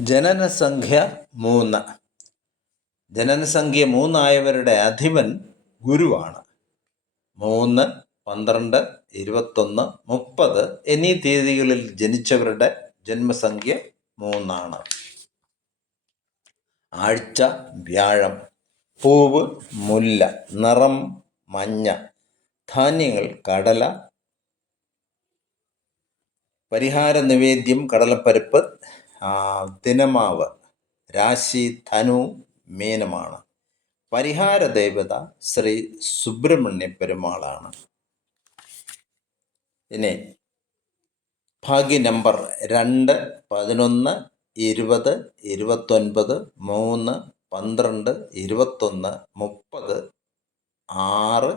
ജനനസംഖ്യ മൂന്ന്. ജനനസംഖ്യ മൂന്നായവരുടെ അധിപൻ ഗുരുവാണ്. മൂന്ന് പന്ത്രണ്ട് ഇരുപത്തൊന്ന് മുപ്പത് എന്നീ തീയതികളിൽ ജനിച്ചവരുടെ ജന്മസംഖ്യ മൂന്നാണ്. ആഴ്ച വ്യാഴം പൂവ് മുല്ല നിറം മഞ്ഞ ധാന്യങ്ങൾ കടല പരിഹാര നിവേദ്യം കടലപ്പരിപ്പ് തിനമാവ് രാശി ധനു മീനമാണ്. പരിഹാര ദേവത ശ്രീ സുബ്രഹ്മണ്യ പെരുമാളാണ്. ഇനി ഭാഗ്യ നമ്പർ രണ്ട് പതിനൊന്ന് ഇരുപത് ഇരുപത്തൊൻപത് മൂന്ന് പന്ത്രണ്ട് ഇരുപത്തൊന്ന് മുപ്പത് ആറ്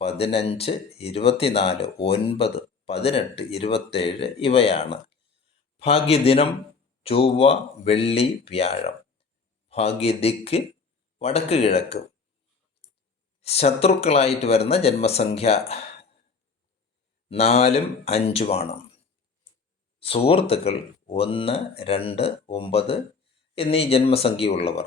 പതിനഞ്ച് ഇരുപത്തിനാല് ഒൻപത് പതിനെട്ട് ഇരുപത്തേഴ് ഇവയാണ്. ഭാഗ്യദിനം ചൊവ്വ വെള്ളി വ്യാഴം. ഭാഗ്യദിക്ക് വടക്ക് കിഴക്ക്. ശത്രുക്കളായിട്ട് വരുന്ന ജന്മസംഖ്യ നാലും അഞ്ചുമാണ്. സുഹൃത്തുക്കൾ ഒന്ന് രണ്ട് ഒമ്പത് എന്നീ ജന്മസംഖ്യയുള്ളവർ.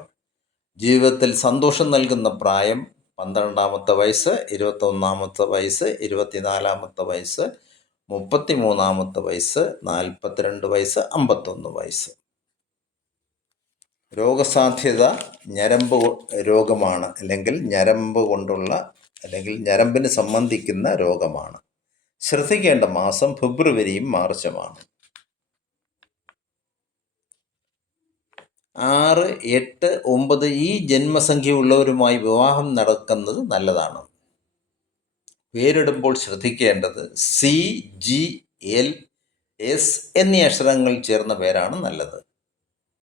ജീവിതത്തിൽ സന്തോഷം നൽകുന്ന പ്രായം പന്ത്രണ്ടാമത്തെ വയസ്സ് ഇരുപത്തൊന്നാമത്തെ വയസ്സ് ഇരുപത്തിനാലാമത്തെ വയസ്സ് മുപ്പത്തി മൂന്നാമത്തെ വയസ്സ് നാൽപ്പത്തിരണ്ട് വയസ്സ് അമ്പത്തൊന്ന് വയസ്സ്. രോഗസാധ്യത ഞരമ്പ് രോഗമാണ് അല്ലെങ്കിൽ ഞരമ്പ് കൊണ്ടുള്ള അല്ലെങ്കിൽ ഞരമ്പിന് സംബന്ധിക്കുന്ന രോഗമാണ്. ശ്രദ്ധിക്കേണ്ട മാസം ഫെബ്രുവരിയും മാർച്ചുമാണ്. ആറ് എട്ട് ഒമ്പത് ഈ ജന്മസംഖ്യ ഉള്ളവരുമായി വിവാഹം നടക്കുന്നത് നല്ലതാണ്. പേരിടുമ്പോൾ ശ്രദ്ധിക്കേണ്ടത് സി ജി എൽ എസ് എന്നീ അക്ഷരങ്ങൾ ചേർന്ന പേരാണ് നല്ലത്.